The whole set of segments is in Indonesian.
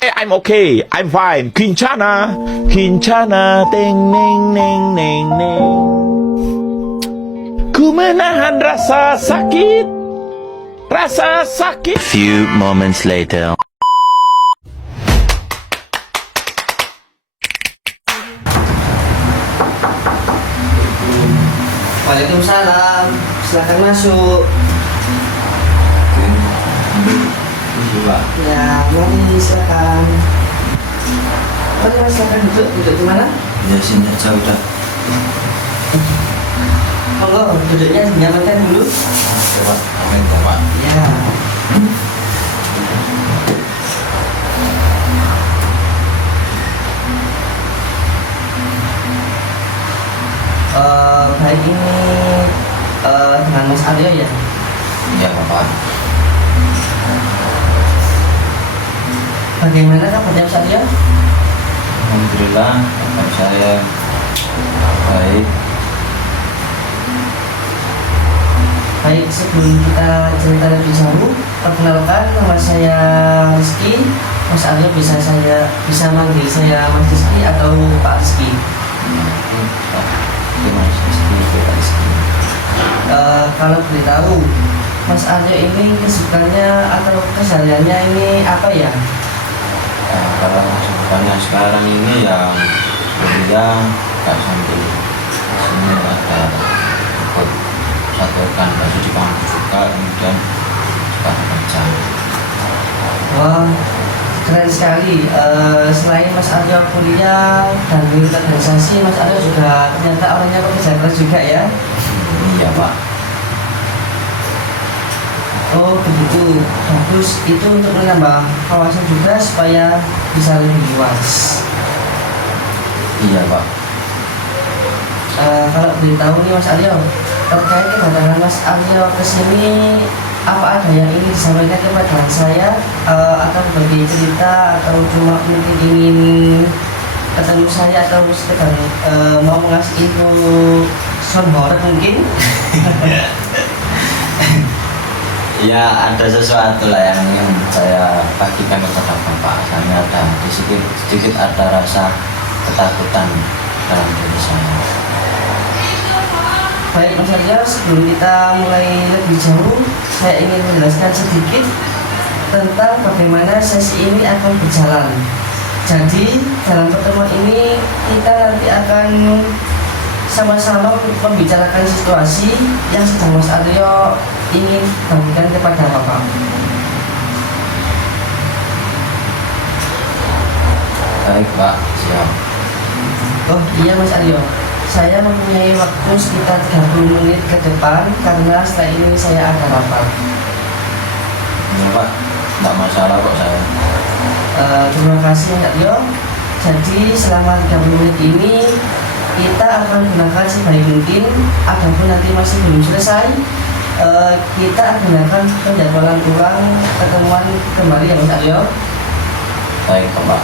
I'm okay, I'm fine. Kincana, Kincana, teng neng neng neng neng. Ku menahan rasa sakit, rasa sakit. Few moments later. Waalaikumsalam, silakan masuk. Ya, mari silakan. Mari mas, silakan duduk di mana? Ya sini aja udah. Monggo, duduknya dinyamankan dulu. Coba amin Pak. Ya. Baik ini dengan Mas Aryo ya. Iya Bapak. Bagaimana kabarnya Mas Aryo? Alhamdulillah kabar saya baik. Baik, sebelum kita cerita lebih jauh, perkenalkan nama saya Rizky. Mas Aryo bisa manggil saya Mas Rizky atau Pak Rizky. Terima kasih Pak Rizky. Kalau boleh tahu, Mas Aryo ini kesibukannya atau kesehariannya ini apa ya? Nah, kalau kesibukannya sekarang ini yang kuliah nggak sambil sini ada ikut satu organisasi di kampus juga, kemudian suka bekerja. Wah, keren sekali. Selain Mas Aryo kuliah dan ikut organisasi, Mas Aryo juga ternyata orangnya pekerja keras juga ya? Iya Pak. Oh begitu, bagus. Itu untuk menambah kawasan juga supaya bisa lebih luas. Iya Pak. Kalau boleh tahu nih Mas Aryo, terkait kedatangan Mas Aryo ke sini, apa ada yang ingin disampaikan kepada saya, atau berbagi cerita, atau cuma mungkin ingin ketemu saya, atau sekedar mau ngasih info sound horror mungkin? Ya ada sesuatu lah yang ingin saya bagikan kepada Bapak. Karena ada sedikit ada rasa ketakutan dalam diri saya. Baik Mas Aryo, sebelum kita mulai lebih jauh, saya ingin menjelaskan sedikit tentang bagaimana sesi ini akan berjalan. Jadi dalam pertemuan ini kita nanti akan sama-sama membicarakan situasi yang sedang Mas Aryo ingin bagikan kepada Bapak. Baik Pak, siap. Oh iya Mas Aryo, saya mempunyai waktu sekitar 30 menit ke depan karena setelah ini saya ada rapat. Iya Pak, tidak masalah kok saya. Terima kasih Mas Aryo. Jadi selama 30 menit ini kita akan gunakan sebaik mungkin. Adapun nanti masih belum selesai, kita akan gunakan penjadwalan ulang pertemuan kembali ya Mas Aryo. Baik Pak.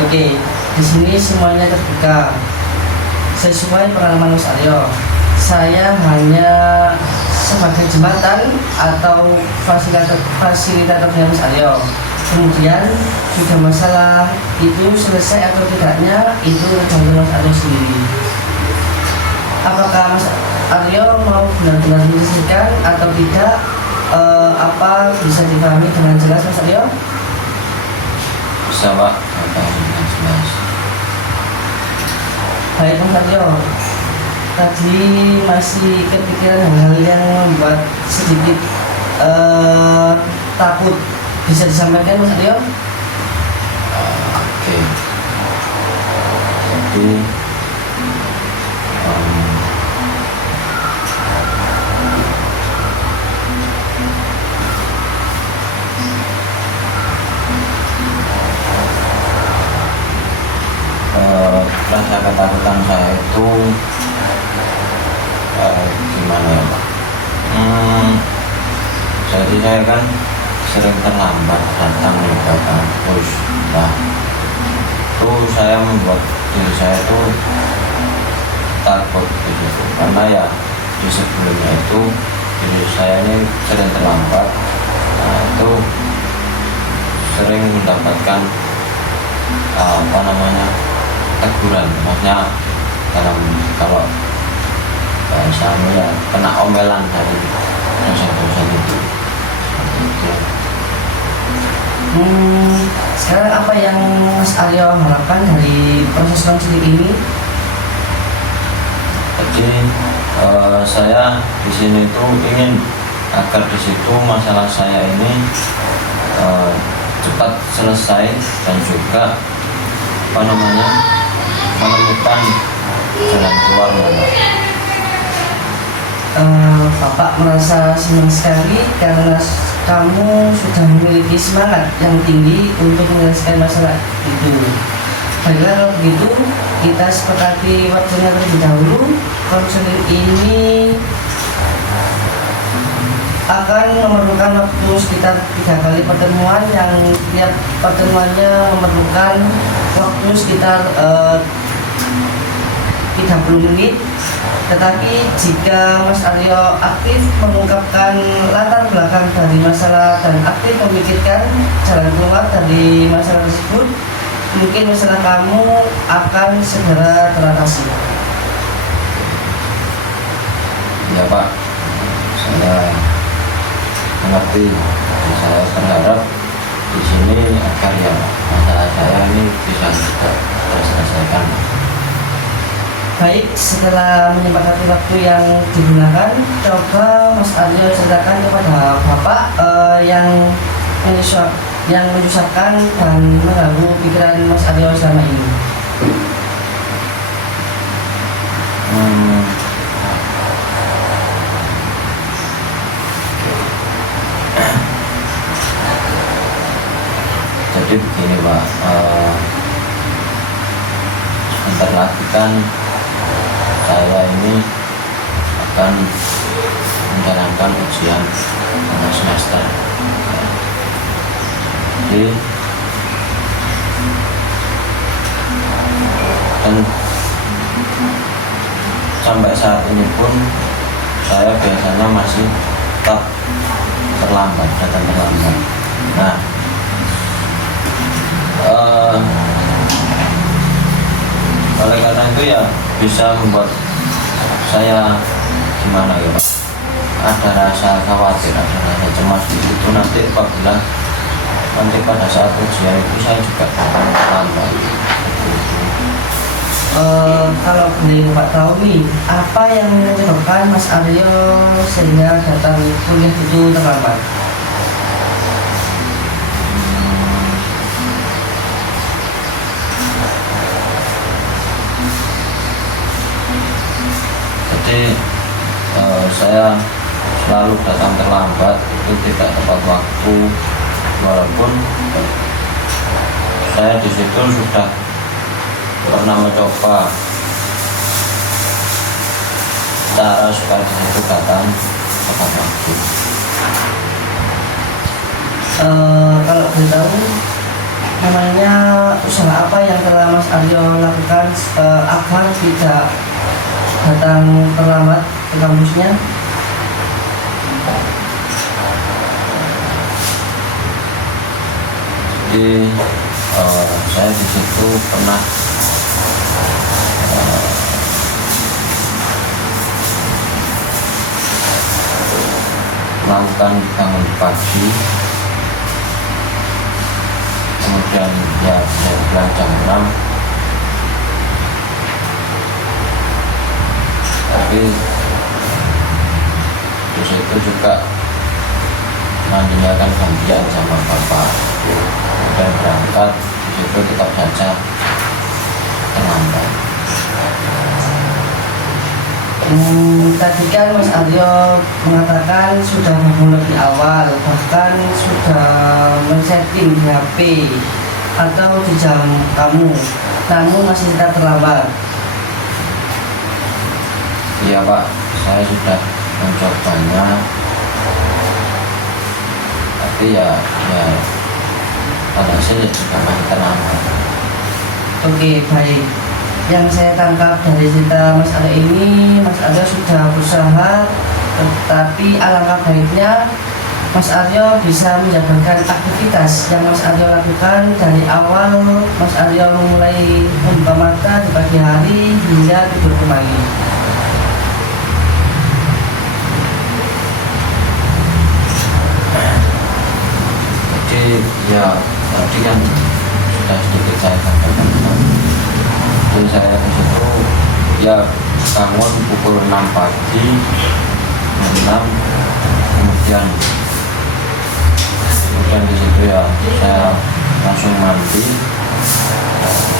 Oke, di sini semuanya terbuka. Sesuai pengalaman Mas Aryo, saya hanya sebagai jembatan atau fasilitatornya Mas Aryo. Kemudian juga masalah itu selesai atau tidaknya itu tergantung Mas Aryo sendiri. Apakah Mas Aryo mau benar-benar menyelesaikan atau tidak? Apa bisa dipahami dengan jelas Mas Aryo? Bisa Pak, saya dengan jelas. Baik Mas Aryo, tadi masih kepikiran hal-hal yang membuat sedikit takut. Bisa disampaikan Mas Aryo? Oke. Jadi rasa ketakutan saya itu gimana ya Pak? Jadi saya kan sering terlambat datang ke kampus. Nah, itu saya membuat diri saya itu takut gitu. Karena ya di sebelumnya itu diri saya ini sering terlambat. Nah, itu sering mendapatkan teguran, maksudnya dalam kalau bahasanya ya kena omelan dari dosen-dosen itu. Sekarang apa yang Mas Aryo harapkan dari proses konseling ini? Jadi saya di sini tuh ingin agar di situ masalah saya ini cepat selesai dan juga menemukan jalan keluar. Bapak merasa senang sekali karena kamu sudah memiliki semangat yang tinggi untuk menyelesaikan masalah itu. Baiklah, kalau begitu kita sepakati waktunya terlebih dahulu. Konseling ini akan memerlukan waktu sekitar 3 kali pertemuan, yang tiap pertemuannya memerlukan waktu sekitar 30 menit. Tetapi jika Mas Aryo aktif mengungkapkan latar belakang dari masalah dan aktif memikirkan jalan keluar dari masalah tersebut, mungkin masalah kamu akan segera teratasi. Ya Pak, saya mengerti. Saya berharap di sini agar ya masalah saya ini bisa terselesaikan. Baik, setelah menyepakati waktu yang digunakan, coba Mas Aryo ceritakan kepada Bapak yang menyusahkan dan mengganggu pikiran Mas Aryo selama ini. Jadi begini Pak, sebentar lagi kan saya ini akan menjalankan ujian tengah semester. Jadi dan sampai saat ini pun saya biasanya masih tetap datang terlambat. Nah, oleh karena itu ya bisa membuat saya gimana ya Pak, ada rasa khawatir, ada rasa cemas di situ nanti apabila nanti pada saat ujian itu saya juga akan terlambat. Kalau boleh Bapak tahu nih, apa yang menyebabkan Mas Aryo sehingga datang kuliah itu terlambat? Jadi saya selalu datang terlambat, itu tidak tepat waktu, walaupun saya di situ sudah pernah mencoba cara supaya di situ datang tepat waktu. Kalau boleh tahu, namanya usaha apa yang telah Mas Aryo lakukan agar tidak datang terlambat ke kampusnya? Jadi saya di situ pernah melakukan bangun pagi, kemudian ya saya bilang jam 6, tapi di situ juga mandinya kan gantian sama bapak, dan berangkat di situ tetap saja terlambat. Tadi kan Mas Aryo mengatakan sudah bangun lebih awal, bahkan sudah men-setting di HP atau di jam kamu, namun masih tetap terlambat. Iya Pak, saya sudah mencobanya, tapi ya pada hasilnya juga masih terlambat. Oke, baik. Yang saya tangkap dari cerita Mas Aryo ini, Mas Aryo sudah berusaha, tetapi alangkah baiknya Mas Aryo bisa menjabarkan aktivitas yang Mas Aryo lakukan dari awal Mas Aryo memulai membuka mata di pagi hari hingga tidur kembali. Jadi ya tadi kan sudah sedikit saya sampaikan. Jadi saya di situ ya bangun pukul 6 pagi, 6, kemudian di situ ya saya langsung mandi.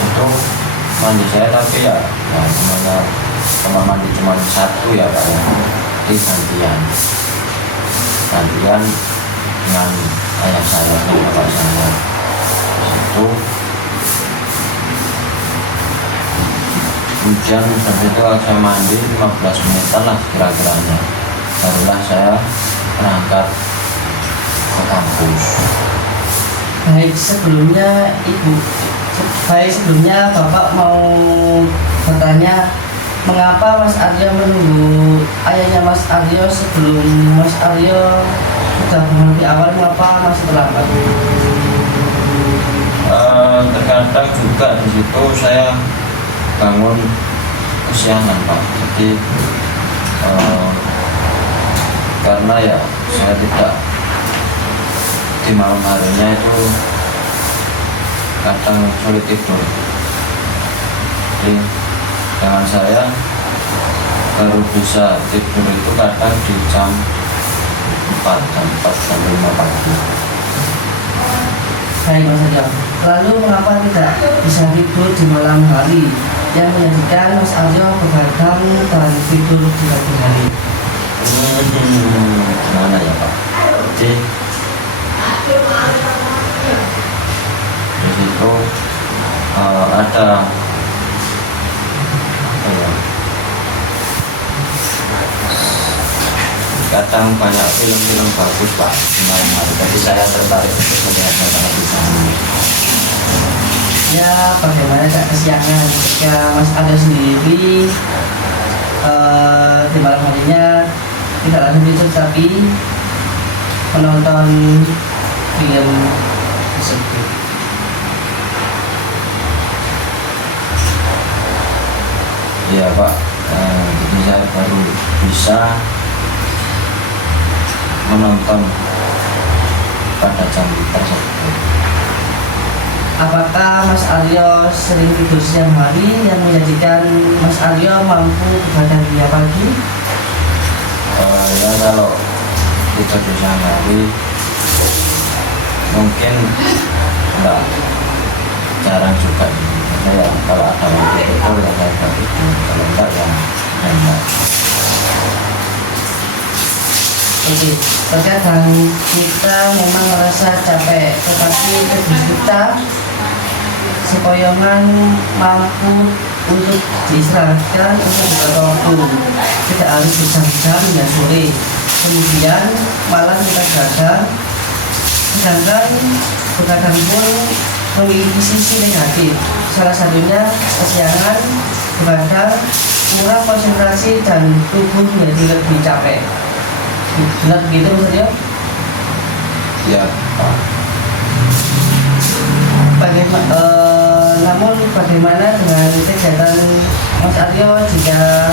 Itu mandi saya tapi ya semuanya kamar mandi cuma satu ya Pak ya, di gantian dengan ayah saya dan bapak saya. Itu kemudian sampai itu saya mandi 15 menitan lah kira-kiranya, barulah saya berangkat ke kampus. Baik sebelumnya Bapak mau bertanya, mengapa Mas Aryo menunggu ayahnya Mas Aryo sebelum Mas Aryo sudah bangun di awal, mengapa masih terlambat? Terkadang juga di situ saya bangun kesiangan Pak. Jadi karena ya saya tidak di malam harinya itu kadang sulit tidur. Jadi dengan saya baru bisa tidur itu kadang di jam 4 sampai 5 pagi. Baik Mas Aryo, lalu mengapa tidak bisa tidur di malam hari yang menjadikan Mas Aryo begadang dan tidur di pagi hari? Gimana ya Pak? Jadi di situ ada kadang banyak film-film bagus Pak di malam hari. Jadi saya tertarik untuk melihatnya karena di sana. Ya, bagaimana tak kesiangan ketika Mas Aryo sendiri di malam harinya tidak langsung tidur tapi menonton film tersebut. Iya Pak, jadi saya baru bisa menonton pada jam tersebut. Apakah Mas Aryo sering tidur siang hari yang menjadikan Mas Aryo mampu begadang hingga pagi? Ya kalau tidur di siang hari mungkin enggak, jarang juga. Ya kalau ada waktu tidur ya saya tidur, kalau enggak ya enggak. Oke, terkadang kita memang merasa capek, tetapi tubuh kita sepoyongan mampu untuk diistirahatkan untuk beberapa waktu. Tidak harus berjam-jam hingga sore. Kemudian malam kita begadang, sedangkan begadang pun memiliki sisi negatif. Salah satunya kesiangan, begadang, kurang konsentrasi dan tubuh menjadi lebih capek. Benar begitu Mas Aryo? Ya Pak. Namun bagaimana dengan kegiatan Mas Aryo jika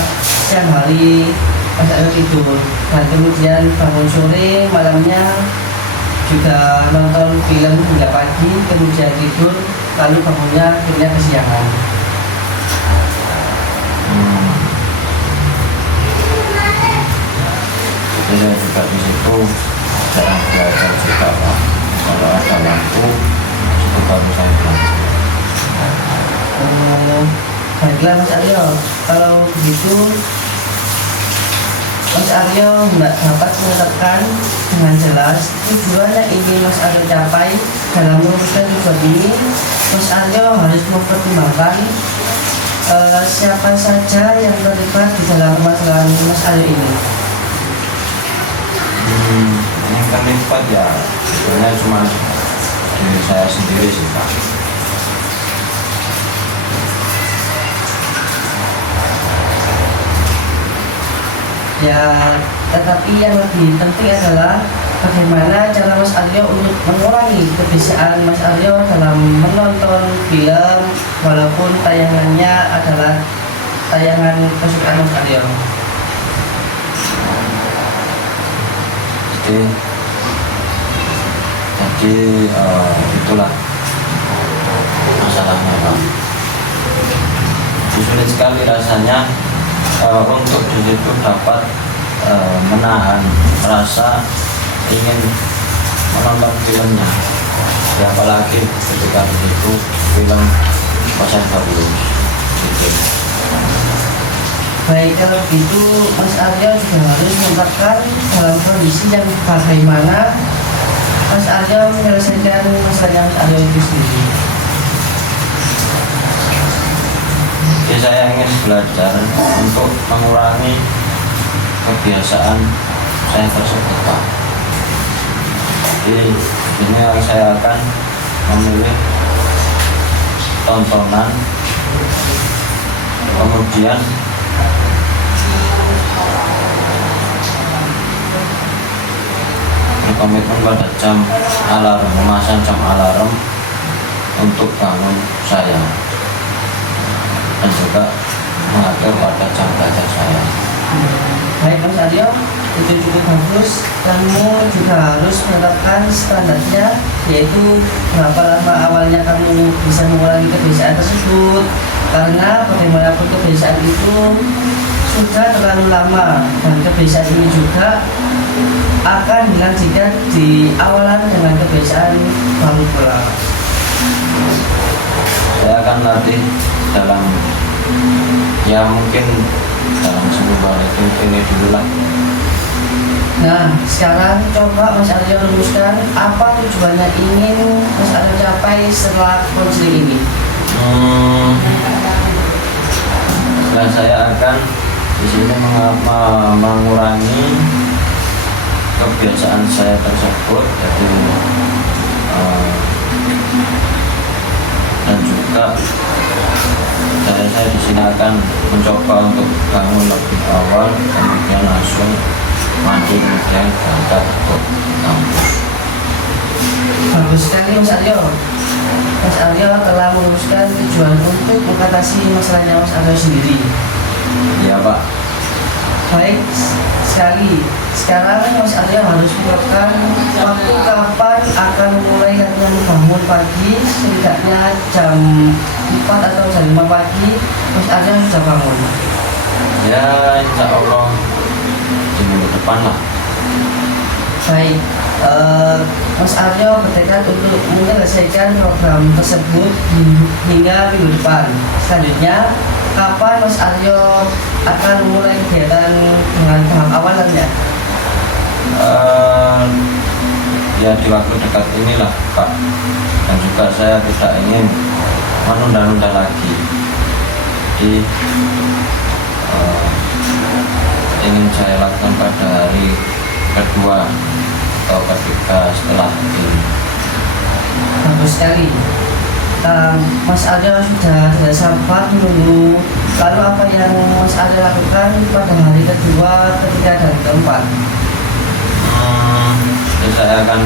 siang hari Mas Aryo tidur dan kemudian bangun sore, malamnya juga nonton film hingga pagi, kemudian tidur, lalu bangunnya akhirnya kesiangan? Jadi saya juga di situ jarang belajar juga Pak. Kalau ada waktu itu baru saya belajar. Baiklah Mas Aryo, kalau begitu Mas Aryo tidak dapat menetapkan dengan jelas tujuan yang ingin Mas Aryo capai. Dalam mewujudkan tujuan ini, Mas Aryo harus mempertimbangkan siapa saja yang terlibat di dalam permasalahan Mas Aryo ini. Yang terlibat ya sebenarnya cuma diri saya sendiri sih Pak. Ya, tetapi yang lebih penting adalah bagaimana cara Mas Aryo untuk mengurangi kebiasaan Mas Aryo dalam menonton film walaupun tayangannya adalah tayangan kesukaan Mas Aryo. Jadi itulah masalahnya Pak. Sulit sekali rasanya untuk di situ dapat menahan rasa ingin menonton filmnya, ya, apalagi ketika itu film Fast and Furious gitu. Baik, kalau gitu Mas Aryo juga harus menetapkan dalam kondisi yang bagaimana Mas Aryo menyelesaikan masalahnya Mas Aryo itu sendiri. Jadi saya ingin belajar untuk mengurangi kebiasaan saya tersebut Pak. Jadi ini saya akan memilih tontonan, kemudian berkomitmen pada jam alarm, memasang jam alarm untuk bangun saya, dan juga mengatur pada jam belajar saya. Baik Mas Aryo, itu cukup bagus. Kamu juga harus menetapkan standarnya, yaitu berapa lama awalnya kamu bisa mengurangi kebiasaan tersebut, karena bagaimanapun kebiasaan itu sudah terlalu lama, dan kebiasaan ini juga akan hilang jika diawalan dengan kebiasaan baru pula. Saya akan latih dalam, ya mungkin dalam sebuah hari ini dulu lah. Nah, sekarang coba Mas Aryo rumuskan apa tujuannya ingin Mas Aryo capai setelah konseling ini. Nah, saya akan di sini mengurangi kebiasaan saya tersebut, jadi dan juga saya di sini akan mencoba untuk bangun lebih awal, kemudian langsung mandi, kemudian berangkat ke kampus. Bagus sekali Mas Aryo. Mas Aryo telah merumuskan tujuan untuk mengatasi masalahnya Mas Aryo sendiri. Iya Pak. Baik sekali. Sekarang Mas Aryo harus menetapkan waktu kapan akan mulai latihan bangun pagi, setidaknya jam 4 atau jam 5 pagi Mas Aryo sudah bangun. Ya, insya Allah di minggu depan lah. Baik, Mas Aryo bertekad untuk menyelesaikan program tersebut hingga minggu depan. Selanjutnya, kapan Mas Aryo akan mulai kegiatan dengan tahap awalannya? Ya di waktu dekat inilah Pak, dan juga saya tidak ingin menunda-nunda lagi. Jadi ingin saya lakukan pada hari kedua atau ketiga setelah ini. Bagus sekali. Mas Aryo sudah tidak sabar menunggu. Lalu apa yang Mas Aryo lakukan pada hari kedua, ketiga, dan keempat? Jadi saya akan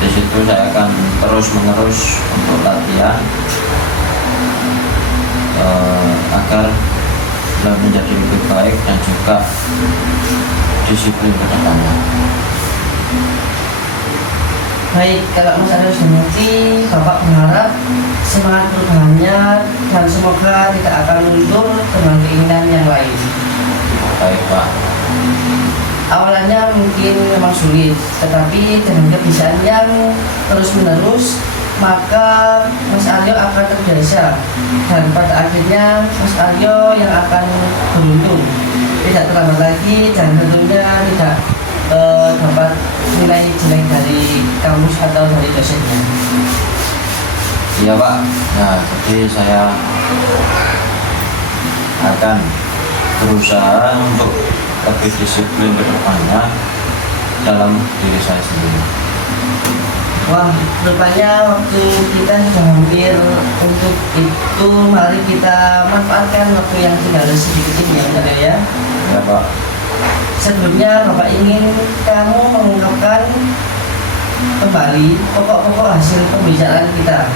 di situ saya akan terus menerus untuk latihan agar menjadi lebih baik dan juga disiplin ke depannya. Baik, kalau Mas Aryo sudah mengerti, Bapak berharap semangat perubahannya dan semoga tidak akan mundur dengan keinginan yang lain. Baik Pak. Awalnya mungkin memang sulit, tetapi dengan kebiasaan yang terus-menerus, maka Mas Aryo akan terbiasa dan pada akhirnya Mas Aryo yang akan beruntung, tidak terlambat lagi dan tentunya tidak dapat nilai jelek dari kampus atau dari dosennya. Iya Pak. Nah, jadi saya akan berusaha untuk lebih disiplin ke depannya dalam diri saya sendiri. Wah, rupanya waktu kita sudah hampir untuk itu. Mari kita manfaatkan waktu yang tinggal sedikit ini ya, ya. Ya Pak. Sebelumnya Bapak ingin kamu mengungkapkan kembali pokok-pokok hasil pembicaraan kita.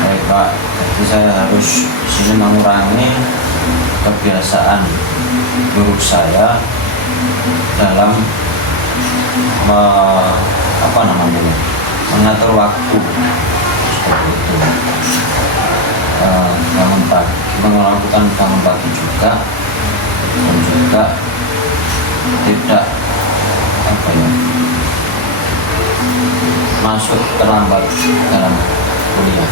Baik Pak, jadi saya harus di sini mengurangi kebiasaan buruk saya dalam mengatur waktu seperti itu. Bangun pagi, melakukan bangun pagi juga, dan juga tidak masuk terlambat dalam kuliah.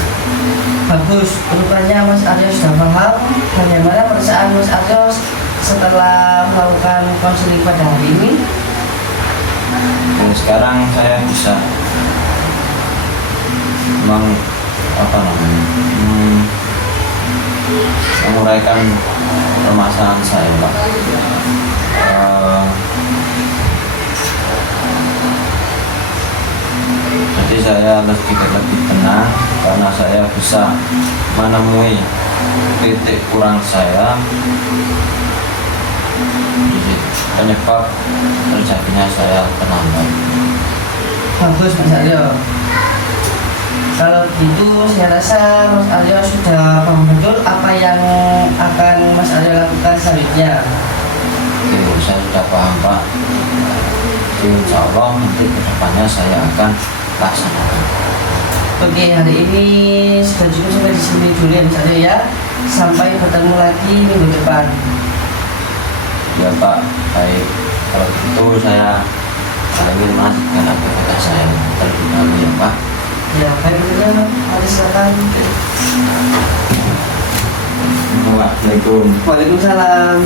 Bagus, rupanya Mas Aryo sudah paham bagaimana perasaan Mas Aryo setelah melakukan konseling pada hari ini. Dan sekarang saya bisa menguraikan permasalahan saya, Pak. Jadi saya lebih tenang karena saya bisa menemui titik kurang saya, penyebab terjadinya saya terlambat. Bagus Mas Aryo. Kalau gitu saya rasa Mas Aryo sudah paham betul apa yang akan Mas Aryo lakukan selanjutnya. Oke, saya sudah paham Pak. Insya Allah nanti kedepannya saya akan laksanakan. Oke, hari ini sudah cukup sampai di sini dulu ya Mas Aryo ya. Sampai bertemu lagi minggu depan. Ya Pak, baik. Kalau gitu saya ingin melanjutkan aktivitas saya terlebih dahulu ya Pak. Ya, baik ya. Mari silakan. Assalamualaikum. Waalaikumsalam.